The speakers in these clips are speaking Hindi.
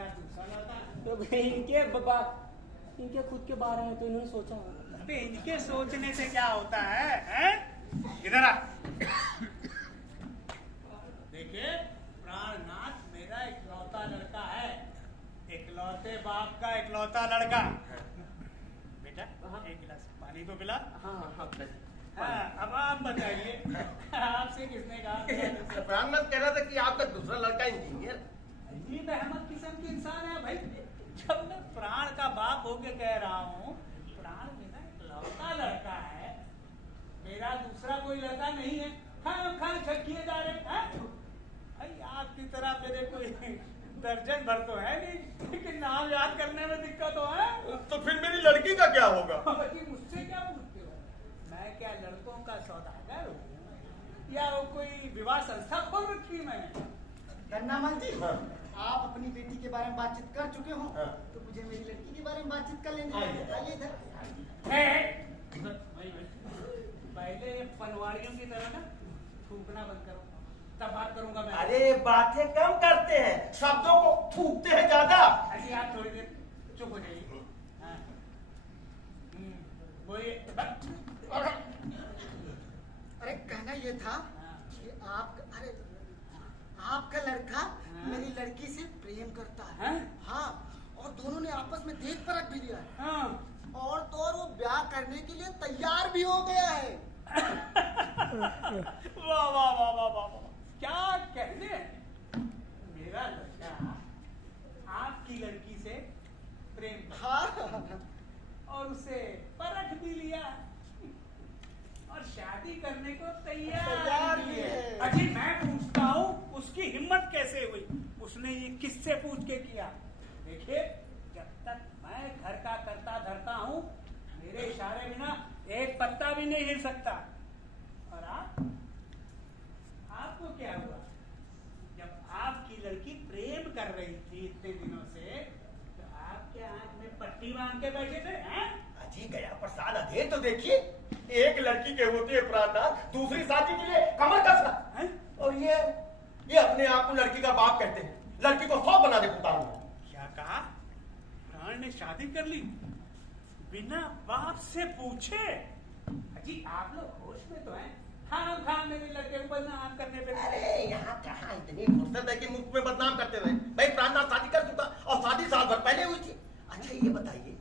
मेरा दूसरा लड़का। तो इनके खुद के बारे में तो इन्होंने सोचा होगा। अबे इनके सोचने से क्या होता है, हैं? इधर आ। देखिए प्राणनाथ मेरा इकलौता लड़का है, इकलौते बाप का इकलौता लड़का। बेटा एक गिलास पानी तो पिला। हाँ, अब आप बताइए आपसे किसने कहा? प्राणनाथ कह रहा था कि आपका दूसरा लड़का इंजीनियर। अजीब अहमद किस्म के इंसान है भाई। जब मैं प्राण का बाप होके कह रहा हूँ, प्राण मेरा इकलौता लड़का है, मेरा दूसरा कोई लड़का नहीं है। खाम छक्किए जा रहे हैं भाई। आपकी तरह मेरे कोई दर्जन भर तो है नहीं, लेकिन नाम याद करने में दिक्कत हो है। तो फिर मेरी लड़की का क्या होगा? मुझसे क्या पूछते हो? मैं क्या लड़कों का सौदागर हूँ या वो कोई विवाह संस्था खोल रखी मैंने? गन्नामल जी, हाँ। आप अपनी बेटी के बारे में बातचीत कर चुके हो, हाँ। तो मुझे मेरी लड़की के बारे में बातचीत कर लेनी है। आइए इधर। पहले पनवाड़ियों की तरह ना थूकना बंद करो, तब बात करूंगा मैं। अरे बातें कम करते हैं, शब्दों को थूकते हैं ज्यादा। अरे आप थोड़ी देर चुप हो जाइए। हाँ। बोलिए। अरे कहना ये था कि आपका लड़का मेरी लड़की से प्रेम करता है। हाँ, और दोनों ने आपस में देख परख भी लिया है। हाँ। और तो और वो ब्याह करने के लिए तैयार भी हो गया है। वाह वाह वाह वाह वाह, क्या कहने हैं। मेरा लड़का आपकी लड़की से प्रेम करता हाँ, और उसे परख भी लिया और शादी करने को तैयार भी है। अजी मैं पूछता हूँ उसकी हिम्मत कैसे हुई? उसने ये किससे पूछ के किया? देखिए जब तक मैं घर का करता धरता हूँ, मेरे इशारे बिना एक पत्ता भी नहीं हिल सकता। और आपको क्या हुआ? जब आपकी लड़की प्रेम कर रही थी इतने दिनों से, तो आपके आंख में पट्टी बांध के बैठे थे, हैं? अजी गया प्रसाद अधे तो देखिए, एक लड़की के होते प्राणनाथ दूसरी शादी के लिए कमर कस रहा है। और ये अपने आप को लड़की का बाप कहते हैं, लड़की को 100 बना दे पुकारूंगा। क्या कहा? प्राण ने शादी कर ली बिना बाप से पूछे? अजी आप लोग होश में तो हैं? खाम मेरे लड़के को बदनाम करने पे। अरे यहाँ कहाँ इतनी फुर्सत है कि मुफ्त में बदनाम करते रहे। भाई प्राणनाथ शादी कर चुका और शादी साल भर पहले हुई थी। अच्छा ये बताइए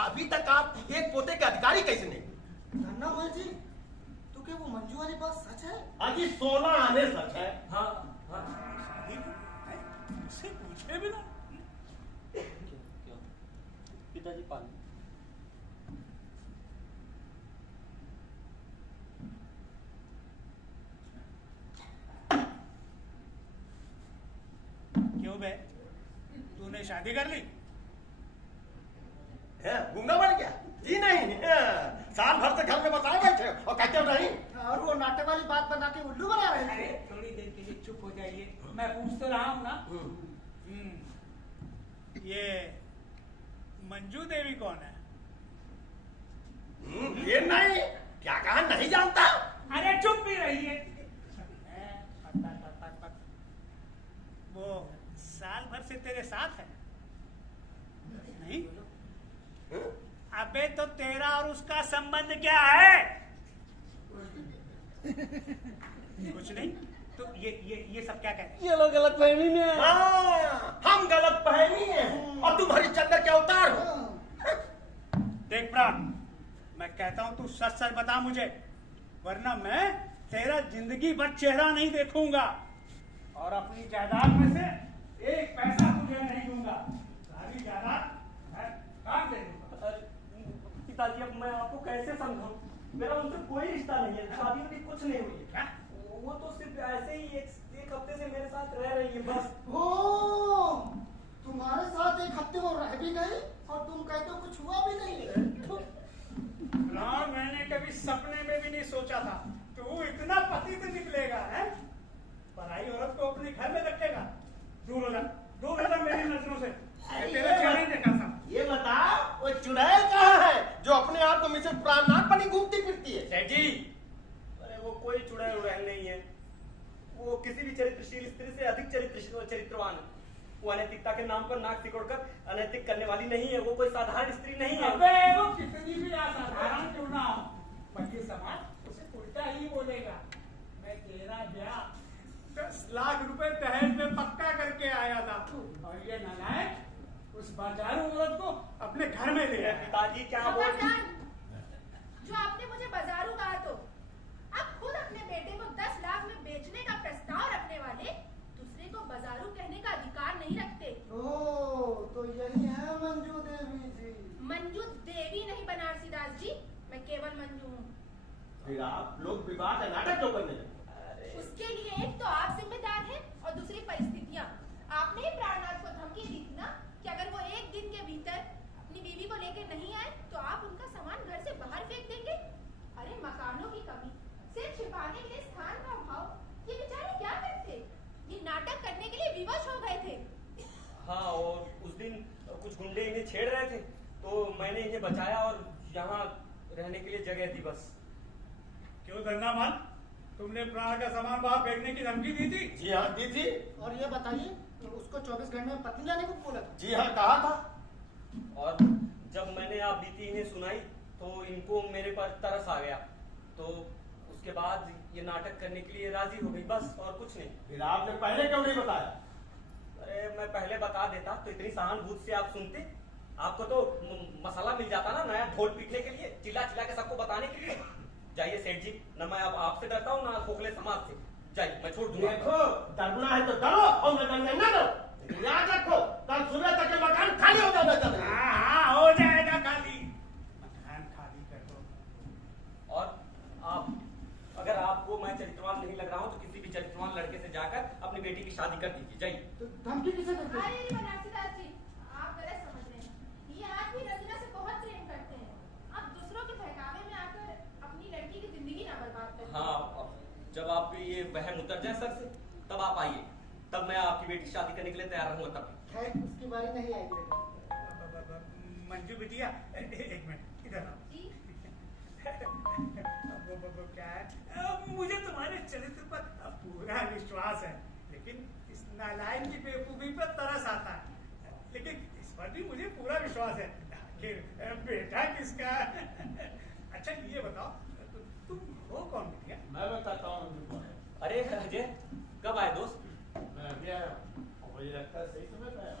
अभी तक आप एक पोते के अधिकारी कैसे नहीं? गन्नामल जी, तो क्या वो मंजू वाली बात सच है? अजी 16 आने सच है। हाँ शादी मुझसे पूछे बिना। पिताजी पानी। क्यों बे, तूने शादी कर ली? गूंगा बन गया? जी नहीं, साल भर से घर में बताए बैठे और कहते हो नहीं। और वो नाटक वाली बात बना के उल्लू बना रहे अरे थे। थोड़ी देर के लिए चुप हो जाइए, मैं पूछ तो रहा हूँ ना। ये मंजू देवी कौन है? ये नहीं, क्या कहा नहीं जानता? अरे चुप भी रहिए। वो साल भर से तेरे साथ है? नहीं? अबे तो तेरा और उसका संबंध क्या है? कुछ नहीं। तो ये सब क्या कहते हैं? ये लोग गलत फहमी में है। हाँ, हम गलत फहमी हैं और तुम हरिश्चंद्र के अवतार हो। देख प्राण, मैं कहता हूँ तू सच सच बता मुझे, वरना मैं तेरा जिंदगी भर चेहरा नहीं देखूंगा और अपनी जायदाद में से एक पैसा तुझे नहीं दूंगा। सारी जायदाद मैं काट दे दूंगा। पिताजी अब मैं आपको कैसे समझाऊं? मेरा उनसे कोई रिश्ता नहीं है, शादी वादी कुछ नहीं हुई है। क्या? वो तो सिर्फ ऐसे ही एक हफ्ते से मेरे साथ रह रही है बस। ओ, तुम्हारे साथ एक हफ्ते वो रह भी गई और तुम कहते हो कुछ हुआ भी नहीं है। प्राण मैंने कभी सपने में भी नहीं सोचा था तू इतना पतित निकलेगा है। पराई औरत को अपने घर में रखेगा। दूर हो जा मेरी नजरों से। तेरा चेहरा ही देखा था। ये बता वो चुड़ैल कहाँ है जो अपने आप को मिसेस प्राणनाथ बनी घूमती फिरती है? सेठ जी, अरे वो कोई चुड़ैल उड़ैल नहीं है, वो किसी भी चरित्रशील स्त्री से अधिक चरित्रवान है। वो अनैतिकता के नाम पर नाक सिकोड़कर अनैतिक करने वाली नहीं है। वो कोई साधारण स्त्री नहीं है। अबे वो कितनी भी असाधारण क्यों ना हो, मंजू समाज उसे उल्टा ही बोलेगा। मैं तेरा ब्याह 10 लाख रुपए दहेज में पक्का करके आया था और ये नालायक उस बाजारू औरत को अपने घर में ले आया। पिताजी क्या बोल खबरदार! जो आपने मुझे बाजारू कहा तो आप खुद अपने बेटे को 10 लाख में बेचने का प्रस्ताव रखने वाले दूसरे को बाजारू कहने का अधिकार नहीं रखते। ओह, तो यही है मंजू देवी जी। मंजू देवी नहीं बनारसी दास जी, मैं केवल मंजू हूँ। फिर आप लोग विवाह का नाटक क्यों करने लगे? उसके लिए एक तो आप जिम्मेदार हैं और दूसरी परिस्थितियाँ। आपने ही प्राणनाथ को धमकी दी थी ना कि अगर वो एक दिन के भीतर अपनी बीवी को लेकर नहीं आए तो आप उनका सामान घर से बाहर फेंक देंगे। अरे मकानों की कमी, सिर्फ छिपाने के लिए स्थान का अभाव, ये बेचारे क्या करते? ये नाटक करने के लिए विवश हो गए थे। हाँ, और उस दिन कुछ गुंडे इन्हें छेड़ रहे थे तो मैंने इन्हें बचाया और यहाँ रहने के लिए जगह दी बस। क्यों धन्नामान, तुमने प्राण का सामान बाहर फेंकने की धमकी दी थी? जी हाँ, दी थी। और ये बताइए, तो उसको 24 घंटे में पत्नी लाने को बोला था? जी हाँ, कहा था। और जब मैंने आप बीती इन्हें सुनाई तो इनको मेरे पर तरस आ गया, तो उसके बाद ये नाटक करने के लिए राजी हो गई, बस और कुछ नहीं। फिर आपने पहले क्यों नहीं बताया? अरे मैं पहले बता देता तो इतनी सहानुभूति से आप सुनते। आपको तो मसाला मिल जाता ना नया ढोल पीटने के लिए, चिल्ला चिल्ला के सबको बताने के लिए। जाइए सेठ जी, न मैं अब आपसे डरता हूँ ना खोखले समाज से। जाइए, मैं छोड़ दूंगा। देखो, डरना है तो डरो और न डरना न डरो। याद रखो, कल सुबह तक ये मकान खाली हो जाएगा। हाँ, हो जाएगा खाली, मकान खाली कर दो। और आप, अगर आपको मैं चरित्रवान नहीं लग रहा हूँ तो किसी भी चरित्रवान लड़के से जाकर अपनी बेटी की शादी कर दीजिए। जाइए। तो धमकी किसे देते हैं? अरे बनारसी दास जी, आप गलत समझ रहे हैं। ये आदमी रंजना से बहुत प्रेम करते हैं। आप दूसरों के बहकावे में आकर अपनी लड़की की जिंदगी ना बर्बाद करें। हाँ, जब आपके ये वहम उतर जाए सर से तब आप आइए, तब मैं आपकी बेटी शादी करने के लिए तैयार रहूंगा। तब खैर, उसकी बारी नहीं आएगी बेटा। मंजू बिटिया, एक मिनट इधर आओ। जी, क्या है, मुझे तुम्हारे चरित्र पर पूरा विश्वास है, लेकिन इस नालायक की बेवकूफी पर तरस आता है। लेकिन इस पर भी मुझे पूरा विश्वास है। आखिर बेटा किसका? अच्छा ये बताओ, तुम हो कौन बिटिया? मैं बताता हूँ। अरे अजय, कब आए दोस्त? मैं अभी आया हूँ, मुझे लगता है सही समय पे आया।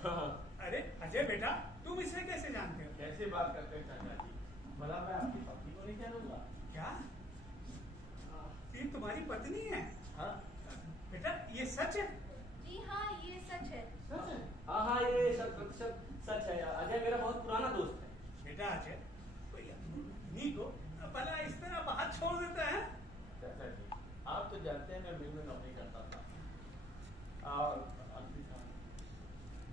अरे अजय बेटा, तुम इसे कैसे जानते हो? कैसी बात करते हैं चाचा जी? भला मैं आपकी पत्नी को नहीं जानूंगा? क्या ये तुम्हारी पत्नी है? हाँ, बेटा ये सच है? जी हाँ, ये सच है। सच है? हाँ, ये 100% सच है। अजय मेरा बहुत पुराना दोस्त है। बेटा अजय, कोई अपनी को भला इस तरह बाहर छोड़ देता है? चाचा जी, आप तो जानते हैं मैं मिल में नौकरी करता था और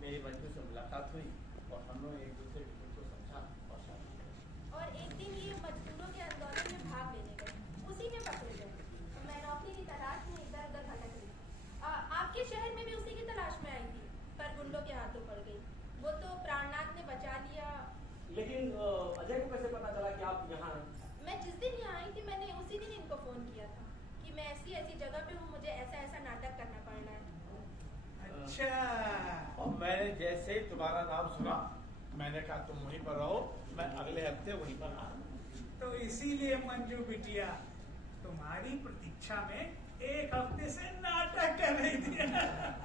मेरी बच्चों से मुलाकात हुई और हम लोग एक दूसरे के दिल को समझा और शादी की। और एक दिन ये मजदूरों के आंदोलन में भाग लेने गए, उसी में पकड़े गए। तो मैं नौकरी की तलाश में इधर उधर भटक रही। आपके शहर में भी उसी की तलाश में आई थी, पर गुंडों के हाथों पड़ गई। वो तो प्राणनाथ ने बचा लिया। लेकिन अजय को कैसे पता चला कि आप यहाँ हैं? मैं जिस दिन यहाँ आई थी, मैंने उसी दिन इनको फोन किया था कि मैं ऐसी ऐसी जगह पे हूँ, मुझे ऐसा ऐसा नाटक करना पड़ रहा है। अच्छा, और मैंने जैसे ही तुम्हारा नाम सुना, मैंने कहा तुम वहीं पर रहो, मैं अगले हफ्ते वहीं पर आ रहा हूँ। तो इसीलिए मंजू बिटिया तुम्हारी प्रतीक्षा में एक हफ्ते से नाटक कर रही थी।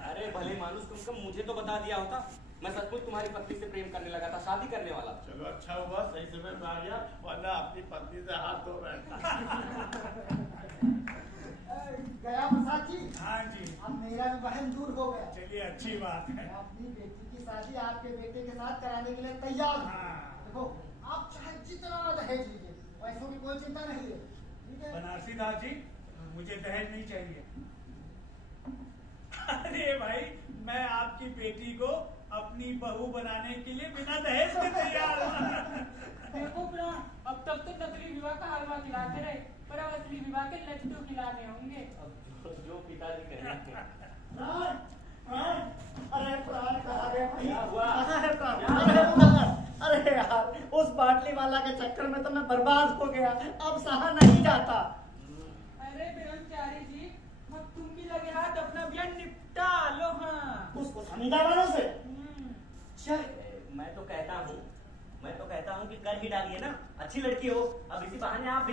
अरे भले मानुस, कम से कम मुझे तो बता दिया होता। मैं सचमुच तुम्हारी पत्नी से प्रेम करने लगा था, शादी करने वाला था। चलो अच्छा हुआ, सही समय में आ गया, वरना अपनी पत्नी से हाथ धो बैठा। गया प्रसाद जी। हाँ जी, अब मेरा भी वहम दूर हो गया। चलिए अच्छी बात है। मैं अपनी बेटी की शादी आपके बेटे के साथ कराने के लिए तैयार हूँ। हाँ। देखो, आप चाहे जितना दहेज लीजिए, पैसों की कोई चिंता नहीं है, ठीक है? बनारसी दास जी, मुझे दहेज नहीं चाहिए। अरे भाई, मैं आपकी बेटी को अपनी बहू बनाने के लिए बिना दहेज के तैयार हूँ। देखो प्राण, अब तक तो नकली विवाह का हलवा खिलाते रहे, पर अब असली विवाह के लड्डू खिलाने होंगे। अब जो पिताजी कहेंगे। प्राण, प्राण, अरे प्राण कहाँ गए भाई? क्या हुआ? कहाँ है प्राण? क्या अरे प्राण, अरे यार, उस बाटली वाला के चक्कर में तो मैं बर्बाद हो गया, अब सहा नहीं जाता। अरे ब्रह्मचारी जी, अब तुम भी लगे हाथ अपना अभियान निपटा लो। हाँ, उसको अहमदाबाद से। चल मैं तो कहता हूँ कि कर ही डालिए ना, अच्छी लड़की हो, अब इसी बहाने आप